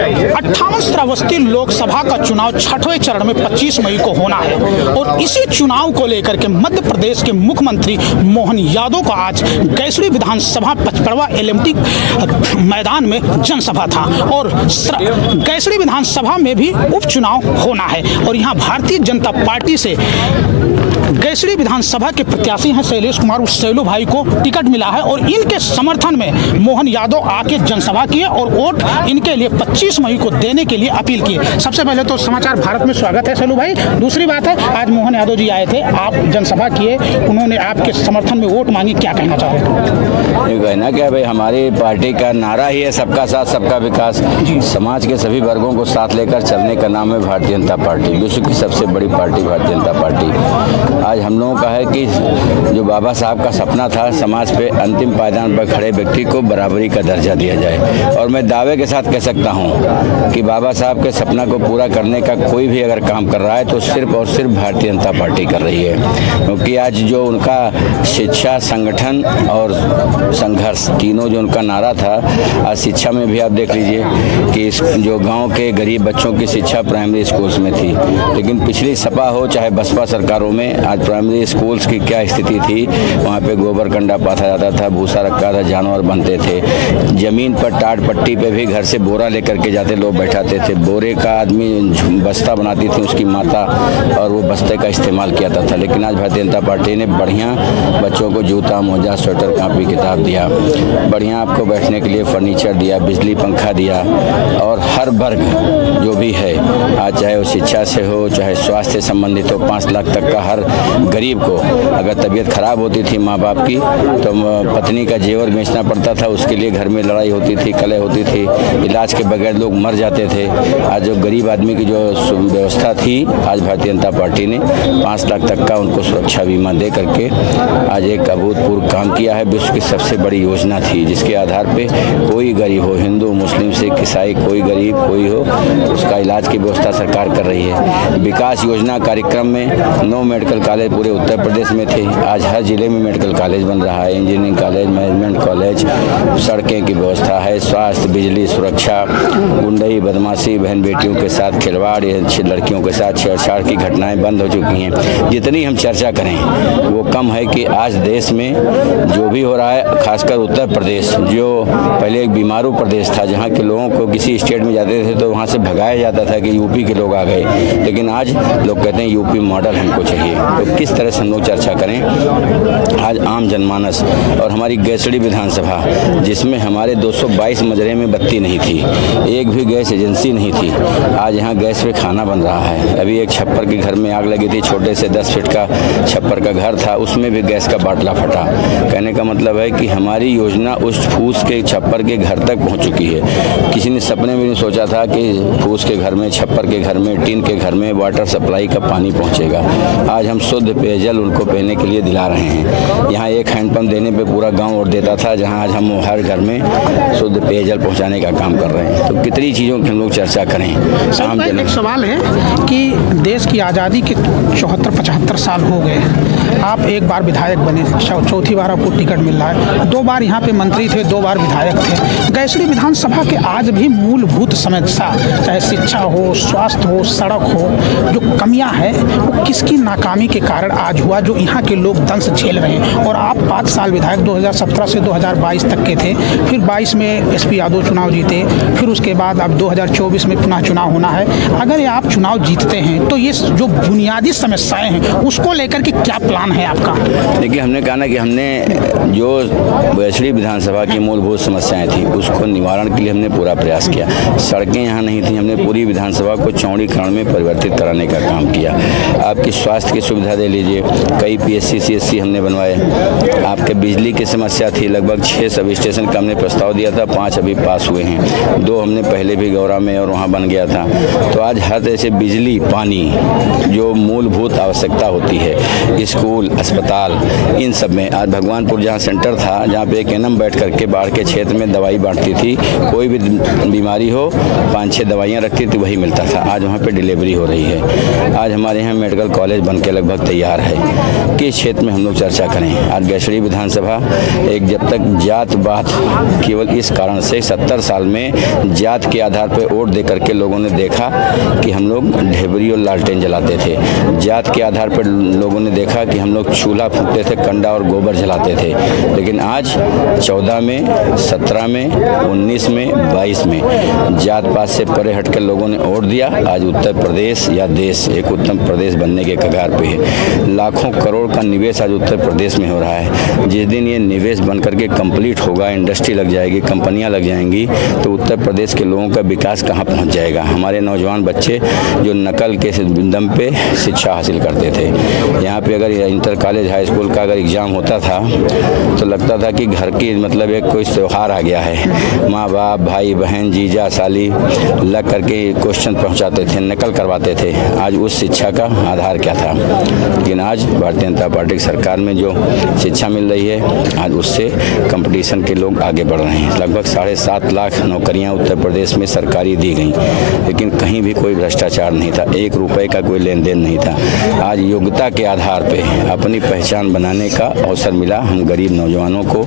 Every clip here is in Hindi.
58 श्रावस्ती लोकसभा का चुनाव 6वें चरण में 25 मई को होना है और इसी चुनाव को लेकर के मध्य प्रदेश के मुख्यमंत्री मोहन यादव का आज गैसड़ी विधानसभा 55वां एलएमटी मैदान में जनसभा था और गैसड़ी विधानसभा में भी उपचुनाव होना है और यहाँ भारतीय जनता पार्टी से गैसड़ी विधानसभा के प्रत्याशी हैं शैलेश कुमार सैलू भाई को टिकट मिला है और इनके समर्थन में मोहन यादव आके जनसभा किए और वोट इनके लिए 25 मई को देने के लिए अपील की। सबसे पहले तो समाचार भारत में स्वागत है सैलू भाई। दूसरी बात है, आज मोहन यादव जी आए थे, आप जनसभा किए, उन्होंने आपके समर्थन में वोट मांगी, क्या कहना चाह रहे हैं? कहना क्या भाई, हमारी पार्टी का नारा ही है सबका साथ सबका विकास। समाज के सभी वर्गों को साथ लेकर चलने का नाम है भारतीय जनता पार्टी। विश्व की सबसे बड़ी पार्टी भारतीय जनता पार्टी। आज हम लोगों का है कि जो बाबा साहब का सपना था, समाज पे अंतिम पायदान पर खड़े व्यक्ति को बराबरी का दर्जा दिया जाए और मैं दावे के साथ कह सकता हूं कि बाबा साहब के सपना को पूरा करने का कोई भी अगर काम कर रहा है तो सिर्फ और सिर्फ भारतीय जनता पार्टी कर रही है। क्योंकि आज जो उनका शिक्षा, संगठन और संघर्ष तीनों जो उनका नारा था, आज शिक्षा में भी आप देख लीजिए कि जो गाँव के गरीब बच्चों की शिक्षा प्राइमरी स्कूल्स में थी, लेकिन पिछली सपा हो चाहे बसपा सरकारों में आज प्राइमरी स्कूल्स की क्या स्थिति थी। वहाँ पे गोबर कंडा पाथा जाता था, भूसा रखा था, जानवर बनते थे, जमीन पर टाट पट्टी पे भी घर से बोरा लेकर के जाते लोग बैठाते थे, बोरे का आदमी बस्ता बनाती थी उसकी माता और वो बस्ते का इस्तेमाल किया था। लेकिन आज भारतीय जनता पार्टी ने बढ़िया बच्चों को जूता, मोजा, स्वेटर, कापी, किताब दिया, बढ़िया आपको बैठने के लिए फर्नीचर दिया, बिजली पंखा दिया और हर वर्ग जो भी है आज चाहे वो शिक्षा से हो चाहे स्वास्थ्य से संबंधित हो, 5 लाख तक का हर गरीब को अगर तबीयत खराब होती थी माँ बाप की तो पत्नी का जेवर बेचना पड़ता था, उसके लिए घर में लड़ाई होती थी, कलह होती थी, इलाज के बगैर लोग मर जाते थे। आज जो गरीब आदमी की जो व्यवस्था थी, आज भारतीय जनता पार्टी ने 5 लाख तक का उनको सुरक्षा बीमा दे करके आज एक अभूतपूर्व काम किया है। विश्व की सबसे बड़ी योजना थी जिसके आधार पे कोई गरीब हो, हिंदू, मुस्लिम, सिख, ईसाई, कोई गरीब कोई हो, उसका इलाज की व्यवस्था सरकार कर रही है। विकास योजना कार्यक्रम में 9 मेडिकल कॉलेज पूरे उत्तर प्रदेश में थे, आज हर जिले में मेडिकल कॉलेज बन रहा है, इंजीनियरिंग कॉलेज, मैनेजमेंट कॉलेज, सड़कें की व्यवस्था है, स्वास्थ्य, बिजली, सुरक्षा, गुंडई, बदमाशी, बहन बेटियों के साथ खिलवाड़, लड़कियों के साथ छेड़छाड़ की घटनाएं बंद हो चुकी हैं। जितनी हम चर्चा करें वो कम है कि आज देश में जो भी हो रहा है, खासकर उत्तर प्रदेश जो पहले एक बीमारू प्रदेश था जहाँ के लोगों को किसी स्टेट में जाते थे तो वहाँ से भगाया जाता था कि यूपी के लोग आ गए, लेकिन आज लोग कहते हैं यूपी मॉडल हमको चाहिए। तो किस तरह से हम लोग चर्चा करें, आज आम जनमानस और हमारी गैसड़ी विधानसभा जिसमें हमारे 222 मजरे में बत्ती नहीं थी, एक भी गैस एजेंसी नहीं थी, आज यहाँ गैस पे खाना बन रहा है। अभी एक छप्पर के घर में आग लगी थी, छोटे से 10 फीट का छप्पर का घर था, उसमें भी गैस का बाटला फटा। कहने का मतलब है कि हमारी योजना उस फूस के छप्पर के घर तक पहुँच चुकी है। किसी ने सपने में नहीं सोचा था कि फूस के घर में, छप्पर के घर में, टीन के घर में वाटर सप्लाई का पानी पहुँचेगा। आज हम शुद्ध पेयजल उनको पीने के लिए दिला रहे हैं। यहाँ एक हैंडपंप देने पे पूरा गांव वोट देता था, जहाँ आज हम हर घर में शुद्ध पेयजल पहुँचाने का काम कर रहे हैं। तो कितनी चीज़ों की हम लोग चर्चा करें। एक सवाल है कि देश की आज़ादी के 74-75 साल हो गए, आप एक बार विधायक बने, चौथी बार आपको टिकट मिल रहा है, 2 बार यहाँ पे मंत्री थे, 2 बार विधायक थे। गैसड़ी विधानसभा के आज भी मूलभूत समस्या, चाहे शिक्षा हो, स्वास्थ्य हो, सड़क हो, जो कमियां हैं वो किसकी नाकामी के कारण आज हुआ, जो यहाँ के लोग दंश झेल रहे हैं। और आप 5 साल विधायक 2017 से 2022 तक के थे, फिर 22 में SP यादव चुनाव जीते, फिर उसके बाद अब 2024 में पुनः चुनाव होना है। अगर आप चुनाव जीतते हैं तो ये जो बुनियादी समस्याएं हैं उसको लेकर के क्या प्लान है आपका? देखिए, हमने कहा ना कि हमने जो गैसड़ी विधानसभा की मूलभूत समस्याएं थी उसको निवारण के लिए हमने पूरा प्रयास किया। सड़कें यहाँ नहीं थी, हमने पूरी विधानसभा को चौड़ीकरण में परिवर्तित कराने का काम किया। आपकी स्वास्थ्य की सुविधा दे लीजिए, कई PSC CSC हमने बनवाए। आपके बिजली की समस्या थी, लगभग 6 सब स्टेशन का हमने प्रस्ताव दिया था, 5 अभी पास हुए हैं, 2 हमने पहले भी गौरा में और वहाँ बन गया था। तो आज हर तरह से बिजली, पानी जो मूलभूत आवश्यकता होती है, स्कूल, स्कूल, अस्पताल, इन सब में आज भगवानपुर जहाँ सेंटर था, जहाँ पे एक एनएम बैठ करके बाढ़ के क्षेत्र में दवाई बांटती थी, कोई भी बीमारी हो 5-6 दवाइयाँ रखती थी, वही मिलता था। आज वहाँ पे डिलीवरी हो रही है। आज हमारे यहाँ मेडिकल कॉलेज बन के लगभग तैयार है। किस क्षेत्र में हम लोग चर्चा करें? आज गैसड़ी विधानसभा एक जब तक जात बात केवल इस कारण से 70 साल में जात के आधार पर वोट दे करके लोगों ने देखा कि हम लोग ढेबरी और लालटेन जलाते थे। जात के आधार पर लोगों ने देखा कि हम लोग चूल्हा फूंकते थे, कंडा और गोबर जलाते थे। लेकिन आज 14 में, 17 में, 19 में, 22 में जात पात से परे हटकर लोगों ने वोट दिया। आज उत्तर प्रदेश या देश एक उत्तम प्रदेश बनने के कगार पे है। लाखों करोड़ का निवेश आज उत्तर प्रदेश में हो रहा है। जिस दिन ये निवेश बन करके कंप्लीट होगा, इंडस्ट्री लग जाएगी, कंपनियां लग जाएंगी, तो उत्तर प्रदेश के लोगों का विकास कहाँ पहुँच जाएगा। हमारे नौजवान बच्चे जो नकल के दम पे शिक्षा हासिल करते थे, यहाँ पे अगर इंटर कॉलेज हाई स्कूल का अगर एग्ज़ाम होता था तो लगता था कि घर की मतलब एक कोई त्यौहार आ गया है। माँ बाप, भाई बहन, जीजा साली लग करके क्वेश्चन पहुँचाते थे, नकल करवाते थे। आज उस शिक्षा का आधार क्या था? लेकिन आज भारतीय जनता पार्टी की सरकार में जो शिक्षा मिल रही है, आज उससे कंपटीशन के लोग आगे बढ़ रहे हैं। लगभग 7.5 लाख नौकरियाँ उत्तर प्रदेश में सरकारी दी गई, लेकिन कहीं भी कोई भ्रष्टाचार नहीं था, 1 रुपये का कोई लेन देन नहीं था। आज योग्यता के आधार पे अपनी पहचान बनाने का अवसर मिला। हम गरीब नौजवानों को,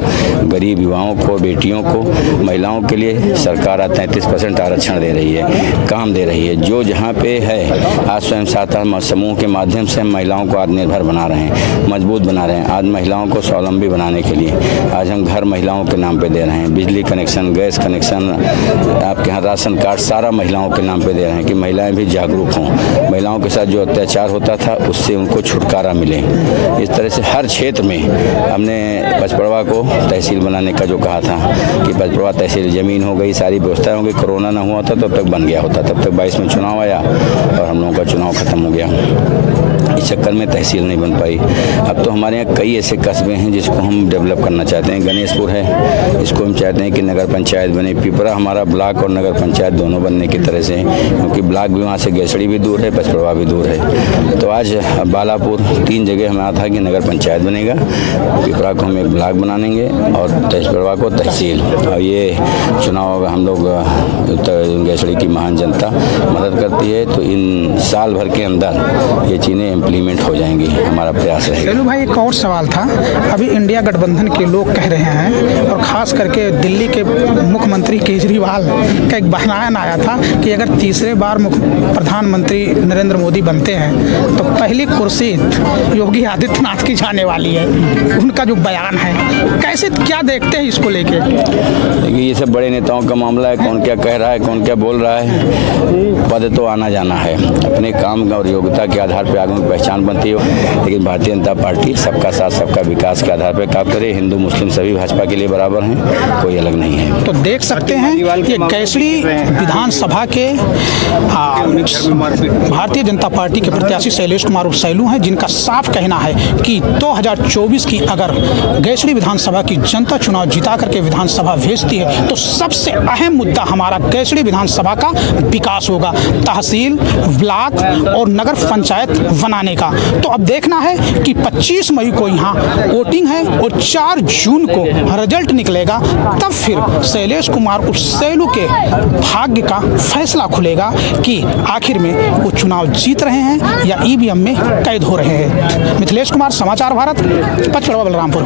गरीब युवाओं को, बेटियों को, महिलाओं के लिए सरकार आज 33% आरक्षण दे रही है, काम दे रही है। जो जहाँ पे है आज स्वयं सहायता समूह के माध्यम से हम महिलाओं को आत्मनिर्भर बना रहे हैं, मजबूत बना रहे हैं। आज महिलाओं को स्वावलंबी बनाने के लिए आज हम घर महिलाओं के नाम पे दे रहे हैं, बिजली कनेक्शन, गैस कनेक्शन, आपके यहाँ राशन कार्ड सारा महिलाओं के नाम पे दे रहे हैं कि महिलाएं भी जागरूक हों। महिलाओं के साथ जो अत्याचार होता था उससे उनको छुटकारा मिले। इस तरह से हर क्षेत्र में हमने पचपड़वा को तहसील बनाने का जो कहा था कि पचपड़वा तहसील ज़मीन हो गई, सारी व्यवस्थाएं हो गई। कोरोना ना हुआ था तब तक बन गया होता, तब तक 22 में चुनाव आया और हम लोगों का चुनाव खत्म हो गया। इस चक्कर में तहसील नहीं बन पाई। अब तो हमारे यहाँ कई ऐसे कस्बे हैं जिसको हम डेवलप करना चाहते हैं। गणेशपुर है, इसको हम चाहते हैं कि नगर पंचायत बने। पिपरा हमारा ब्लॉक और नगर पंचायत दोनों बनने की तरह से, क्योंकि ब्लॉक भी वहाँ से गैसड़ी भी दूर है, पचपड़वा भी दूर है। तो आज बालापुर 3 जगह हमारा था कि नगर पंचायत बनेगा, पिपरा को हम एक ब्लॉक बनाएंगे और पचपड़वा को तहसील। और ये चुनाव हम लोग गैसड़ी की महान जनता मदद करती है, तो इन साल भर के अंदर ये चीज़ें इम्प्लीमेंट हो जाएंगी, हमारा प्रयास है। चलो भाई, एक और सवाल था। अभी इंडिया गठबंधन के लोग कह रहे हैं, और खास करके दिल्ली के मुख्यमंत्री केजरीवाल का एक बयान आया था कि अगर तीसरे बार प्रधानमंत्री नरेंद्र मोदी बनते हैं तो पहली कुर्सी योगी आदित्यनाथ की जाने वाली है। उनका जो बयान है, कैसे क्या देखते हैं इसको लेके? देखिए, ये सब बड़े नेताओं का मामला है, कौन क्या कह रहा है, कौन क्या बोल रहा है। पद तो आना जाना है, अपने काम और योग्यता के आधार पर आगे पहचान बनती हो। लेकिन भारतीय जनता पार्टी सबका साथ सबका विकास के आधार पर काम करे। हिंदू मुस्लिम सभी भाजपा के लिए बराबर हैं, कोई अलग नहीं है। तो देख सकते हैं कि गैसड़ी विधानसभा के भारतीय जनता पार्टी के प्रत्याशी शैलेश कुमार उर्फ सैलू हैं, जिनका साफ कहना है कि 2024 की अगर गैसड़ी विधानसभा की जनता चुनाव जिता करके विधानसभा भेजती है तो सबसे अहम मुद्दा हमारा गैसड़ी विधानसभा का विकास होगा, तहसील, ब्लॉक और नगर पंचायत बनाने का। तो अब देखना है कि 25 मई को यहाँ वोटिंग है और 4 जून को रिजल्ट निकलेगा, तब फिर शैलेश कुमार उर्फ सैलू के भाग्य का फैसला खुलेगा कि आखिर में वो चुनाव जीत रहे हैं या ईवीएम में कैद हो रहे हैं। मिथिलेश कुमार, समाचार भारत, पचपड़वा, बलरामपुर।